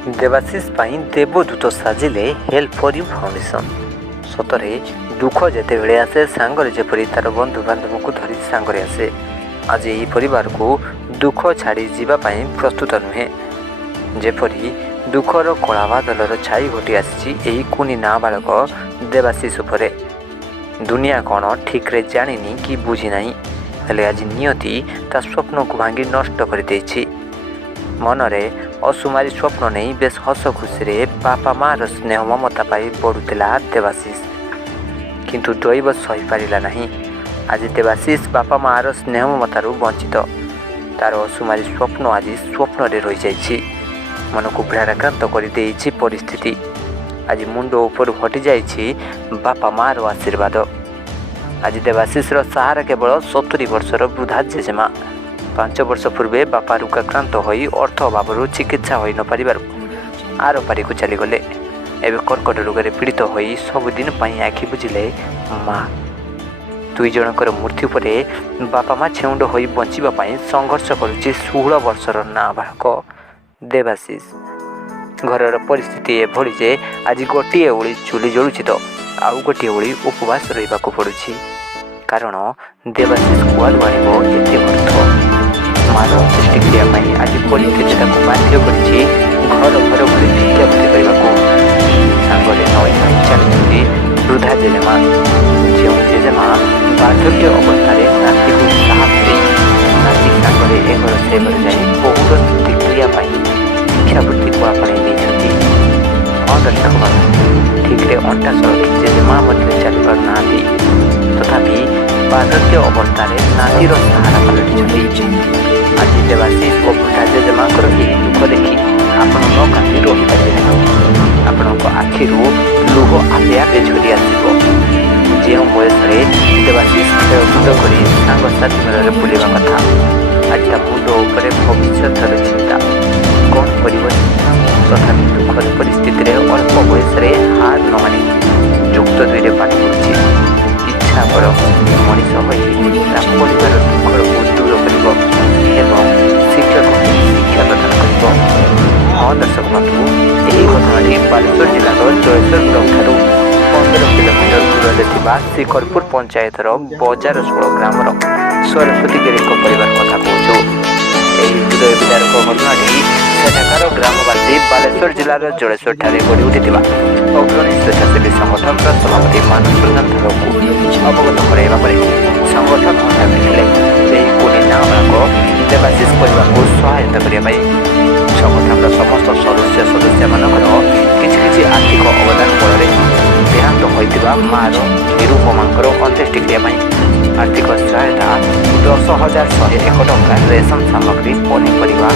ଦେବାଶିଷ ପାଇଁ ଦେବଦୂତ ସାଜିଲେ help for you foundation. ସତରେ ଦୁଃଖ ଯେତେବେଳେ ଆସେ ସାଙ୍ଗରେ ଯେପରି ତା'ର ବନ୍ଧୁବାନ୍ଧବଙ୍କୁ ଧରି ସାଙ୍ଗରେ ଆସେ, ଆଜି ଏହି ପରିବାରକୁ ଦୁଃଖ ଛାଡ଼ି ଯିବା ପାଇଁ ପ୍ରସ୍ତୁତ ନୁହେଁ। ଯେପରି ଦୁଃଖର କଳା ବାଦଲର ଛାଇ ଘୋଟି ଆସିଛି ଏହି କୁନି ନାବାଳକ ଦେବାଶିଷ ଉପରେ। ଦୁନିଆ କ'ଣ ଠିକ୍ରେ ଜାଣିନି କି ବୁଝିନାହିଁ, ହେଲେ ଆଜି ନିୟତି ତା ସ୍ୱପ୍ନକୁ ଭାଙ୍ଗି ନଷ୍ଟ କରିଦେଇଛି। ମନରେ ଅସୁମାରୀ ସ୍ୱପ୍ନ ନେଇ ବେଶ ହସ ଖୁସିରେ ବାପା ମାଆର ସ୍ନେହ ମମତା ପାଇ ବଢ଼ୁଥିଲା ଦେବାଶିଷ। କିନ୍ତୁ ଦୈବ ସହିପାରିଲା ନାହିଁ। ଆଜି ଦେବାଶିଷ ବାପା ମାଆର ସ୍ନେହ ମମତାରୁ ବଞ୍ଚିତ। ତା'ର ଅସୁମାରୀ ସ୍ୱପ୍ନ ଆଜି ସ୍ୱପ୍ନରେ ରହିଯାଇଛି। ମନକୁ ଭାରାକ୍ରାନ୍ତ କରିଦେଇଛି ପରିସ୍ଥିତି। ଆଜି ମୁଣ୍ଡ ଉପରୁ ହଟିଯାଇଛି ବାପା ମାଆର ଆଶୀର୍ବାଦ। ଆଜି ଦେବାଶିଷର ସାହାରା କେବଳ 70 ବର୍ଷର ବୃଦ୍ଧା ଜେଜେମା। 5 ବର୍ଷ ପୂର୍ବେ ବାପା ରୋଗାକ୍ରାନ୍ତ ହୋଇ ଅର୍ଥ ଅଭାବରୁ ଚିକିତ୍ସା ହୋଇ ନ ପାରିବାରୁ ଆର ପାରିକୁ ଚାଲିଗଲେ। ଏବେ କର୍କଟ ରୋଗରେ ପୀଡ଼ିତ ହୋଇ ସବୁଦିନ ପାଇଁ ଆଖି ବୁଜିଲେ ମା। 2 ଜଣଙ୍କର ମୃତ୍ୟୁ ପରେ ବାପା ମା ଛେଉଣ୍ଡ ହୋଇ ବଞ୍ଚିବା ପାଇଁ ସଂଘର୍ଷ କରୁଛି 16 ବର୍ଷର ନାବାଳକ ଦେବାଶିଷ। ଘରର ପରିସ୍ଥିତି ଏଭଳି ଯେ ଆଜି ଗୋଟିଏ ଓଳି ଚୁଲି ଜଳୁଛି ତ ଆଉ ଗୋଟିଏ ଓଳି ଉପବାସ ରହିବାକୁ ପଡ଼ୁଛି। କାରଣ ଦେବାଶିଷ କୁଆଡ଼ୁ ଆଣିବ ଏତେ ଅର୍ଥ? ମାର ଅନ୍ତ୍ୟେଷ୍ଟିକ୍ରିୟା ପାଇଁ ଆଜି ପରିସ୍ଥିତି ତାକୁ ବାଧ୍ୟ କରିଛି ଘର ଘର ବୁଲି ଭିକ୍ଷାବୃତ୍ତି କରିବାକୁ। ସାଙ୍ଗରେ ନଈ ନଈ ଚାଲିଛନ୍ତି ବୃଦ୍ଧା ଜେଜେମା। ଯେଉଁ ଜେଜେମା ବାର୍ଦ୍ଧକ୍ୟ ଅବସ୍ଥାରେ ନାତିକୁ ସାହସ ଦେଇ ନାତି ସାଙ୍ଗରେ ଏ ଘର ସେ ଘର ଯାଇ ବହୁର ଶୁଦ୍ଧିକ୍ରିୟା ପାଇଁ ଭିକ୍ଷାବୃତ୍ତିକୁ ଆପଣେଇ ନେଇଛନ୍ତି। ହଁ ଦର୍ଶକ ବନ୍ଧୁ, ଠିକ୍ରେ ଅଣ୍ଟା ସଳଖି ଜେଜେମା ମଧ୍ୟ ଚାଲିପାରୁନାହାନ୍ତି। ତଥାପି ବାର୍ଦ୍ଧକ୍ୟ ଅବସ୍ଥାରେ ନାତିର ସାହାରା ପାଲଟିଛନ୍ତି। ଆଜି ଦେବାଶିଷ ଓ ବୃଦ୍ଧା ଜେଜେମାଙ୍କର ଏହି ଦୁଃଖ ଦେଖି ଆପଣ ନ କାନ୍ଦି ରହିପାରିବେ ନାହିଁ। ଆପଣଙ୍କ ଆଖିରୁ ଲୁହ ଆପେ ଆପେ ଝରି ଆସିବ। ଯେଉଁ ବୟସରେ ଦେବାଶିଷ ଖେଳକୁଦ କରି ସାଙ୍ଗସାଥି ମେଳରେ ବୁଲିବା କଥା, ଆଜି ତା ମୁଣ୍ଡ ଉପରେ ଭବିଷ୍ୟତର ଚିନ୍ତା। କ'ଣ କରିବ? ତଥାପି ଦୁଃଖର ପରିସ୍ଥିତିରେ ଅଳ୍ପ ବୟସରେ ହାର ନ ମାନି ଯୁକ୍ତ 2ରେ ପାଠ ପଢ଼ୁଛି। ଇଚ୍ଛା ବଡ଼ ମଣିଷ ହୋଇ ତା ପରିବାର ଦୁଃଖର ଦୂର କରିବ ଏବଂ ଶିକ୍ଷକ ହୋଇ ଶିକ୍ଷା ପ୍ରଦାନ କରିବ। ହଁ ଦର୍ଶକ ବନ୍ଧୁ, ଏହି ଘଟଣାଟି ବାଲେଶ୍ୱର ଜିଲ୍ଲାର ଜଳେଶ୍ୱର ବ୍ଲକଠାରୁ 15 କିଲୋମିଟର ଦୂରରେ ଥିବା ଶିକରପୁର ପଞ୍ଚାୟତର ବଜାର 16 ଗ୍ରାମର ସରସ୍ୱତୀ ଗିରିଙ୍କ ପରିବାର କଥା କହୁଛୁ। ଏହି ହୃଦୟ ବିଦାରକ ଘଟଣାଟି ସେଠାକାର ଗ୍ରାମବାସୀ ବାଲେଶ୍ୱର ଜିଲ୍ଲାର ଜଳେଶ୍ୱରଠାରେ ଗଢ଼ି ଉଠିଥିବା ଅଗ୍ରଣୀ ସ୍ୱେଚ୍ଛାସେବୀ ସଂଗଠନର ସଭାପତି ମାନସ ରଞ୍ଜନ ଧଳକୁ ଅବଗତ କରାଇବା ପରେ ସଂଗଠନ ହଠାତ୍ ଏହି କୁନି ନାବାଳକ ଦେବାଶିଷ ପରିବାରକୁ ସହାୟତା କରିବା ପାଇଁ ସଂଗଠନର ସମସ୍ତ ସଦସ୍ୟମାନଙ୍କର କିଛି କିଛି ଆର୍ଥିକ ଅବଦାନ ବଳରେ ଦେହାନ୍ତ ହୋଇଥିବା ମା'ର ନିରୁପମାଙ୍କର ଅନ୍ତ୍ୟେଷ୍ଟିକ୍ରିୟା ପାଇଁ ଆର୍ଥିକ ସହାୟତା 10,101 ଟଙ୍କା, ରେସନ ସାମଗ୍ରୀ, ପନିପରିବା